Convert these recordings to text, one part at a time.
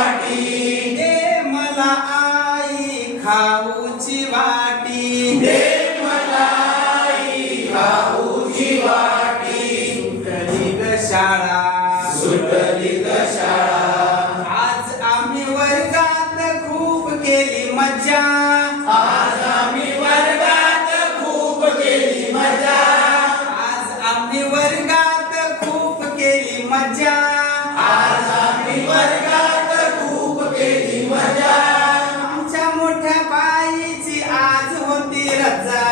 वाटी दे मला आई खाऊची वाटी दे मला आई खाऊची वाटी सुटली ग शाळा सुटली ग शाळा आज आम्ही वर्गात खूप केली मज्जा आज आम्ही वर्गात खूप केली मजा आज आम्ही वर्गात खूप केली मज्जा आज आम्ही वर्गात खूप केली मजा आमच्या मोठ्या बाईची आज होती रजा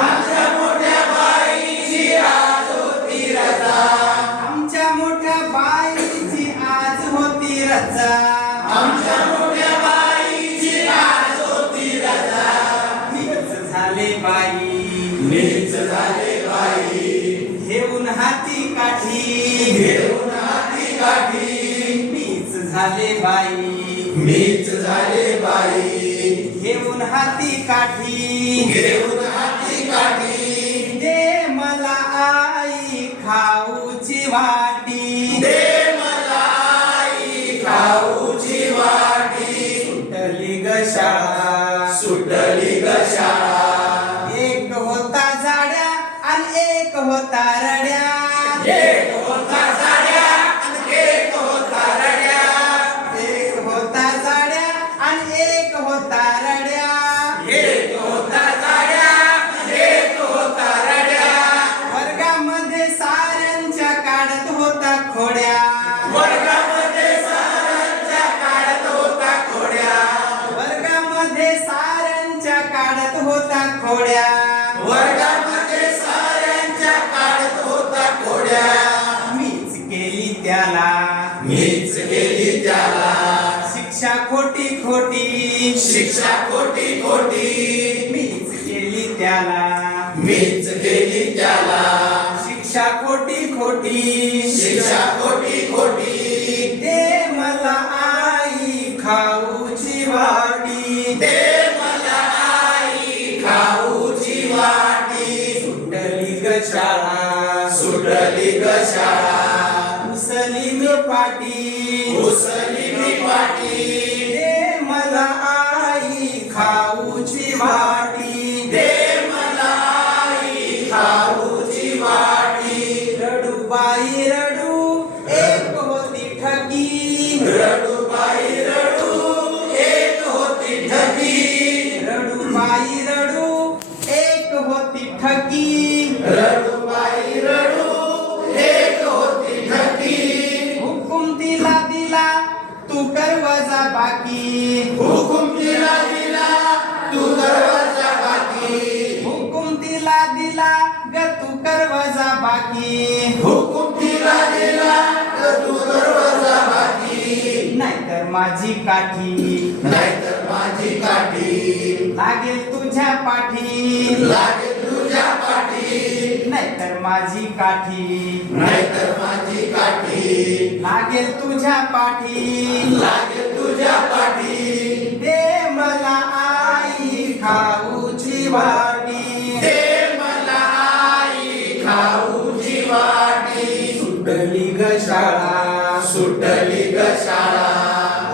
आमच्या मोठ्या बाईची आज होती रजा आमच्या मोठ्या बाईची आज होती रजा आमच्या मोठ्या बाईची आज होती रजा मीच झाले बाई मीच झाले बाई घेऊन हाती काठी घेऊन हाती काठी मीच झाले बाई मीच झाले बाई घेऊन हाती काठी घेऊन हाती काठी दे मला आई खाऊची वाटी दे मला आई खाऊची वाटी सुटली ग शाळा सुटली ग शाळा एक होता जाड्या आणि एक होता रड्या एक होता साड्या आणि एक होता रड्या एक होता जाड्या आणि एक होता रड्या एक होता साड्या आणि एक होता रड्या वर्गामध्ये साऱ्यांच्या काढत होता खोड्या वर्गामध्ये साऱ्यांच्या काढत होता खोड्या वर्गामध्ये साऱ्यांच्या काढत होता खोड्या वर्गामध्ये साऱ्यांच्या काढत होता खोड्या मीच केली त्याला मीच केली त्याला शिक्षा खोटी खोटी शिक्षा खोटी खोटी मीच केली त्याला मीच केली त्याला शिक्षा खोटी खोटी शिक्षा खोटी खोटी दे मला आई खाऊची वाटी दे मला आई खाऊची वाटी सुटली ग शाळा सुटली ग शाळा मुसली ग पाटी उसली मी पाटी दे मला आई खाऊची वाटी दे मला आई खाऊची वाटी रडूबाई रडू एक होती ठगी रडूबाई रडू एक होती ठगी रडूबाई रडू एक होती ठगी रडूबाई रडू एक होती ठगी हुकुम दिला दिला तू कर वजा बाकी हुकुम दिला दिला तू दरवाजा बाकी हुकुम दिला दिला ग तू कर वजा बाकी हुकुम दिला दिला तू दरवाजा बाकी नाहीतर माझी काठी नाहीतर माझी काठी लागेल तुझ्या पाठी लागेल तुझ्या पाठी नाहीतर माझी काठी नाहीतर माझी काठी लागेल तुझ्या पाठी लागेल तुझ्या पाठी दे मला आई खाऊची वाटी दे मला आई खाऊची वाटी सुटली ग शाळा सुटली ग शाळा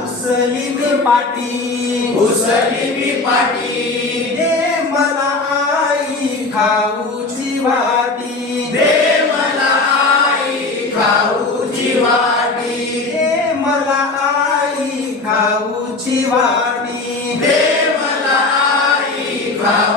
उसली ग पाटी उसली मी पाटी दे मला आई खाऊची वाटी दे मला आई खाऊची वाटी दे मला आई खाऊची वाटी दे मला आई खाऊ